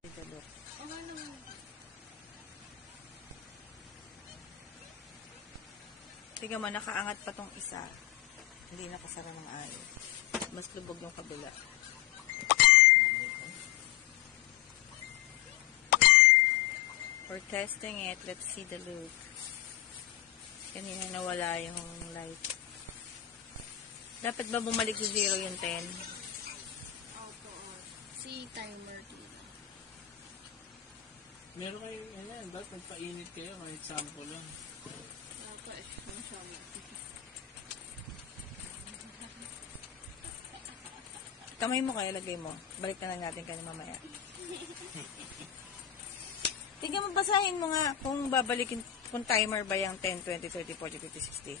The look. O nga naman. Tingnan mo, nakaangat pa tong isa. Hindi nakasara ng ayos. Mas lubog yung kabila. We're testing it. Let's see the look. Kanina nawala yung light. Dapat ba bumalik sa 0 yung 10? Opo. Si timer dito. Meron kayo, ba't magpainit kayo? Kahit sample lang. Opo, masyama. Kamay mo kaya, lagay mo. Balik na lang natin kanina mamaya. Tingnan mo, basahin mo nga kung babalikin, kung timer ba yung 10, 20, 30, 40, 50, 60.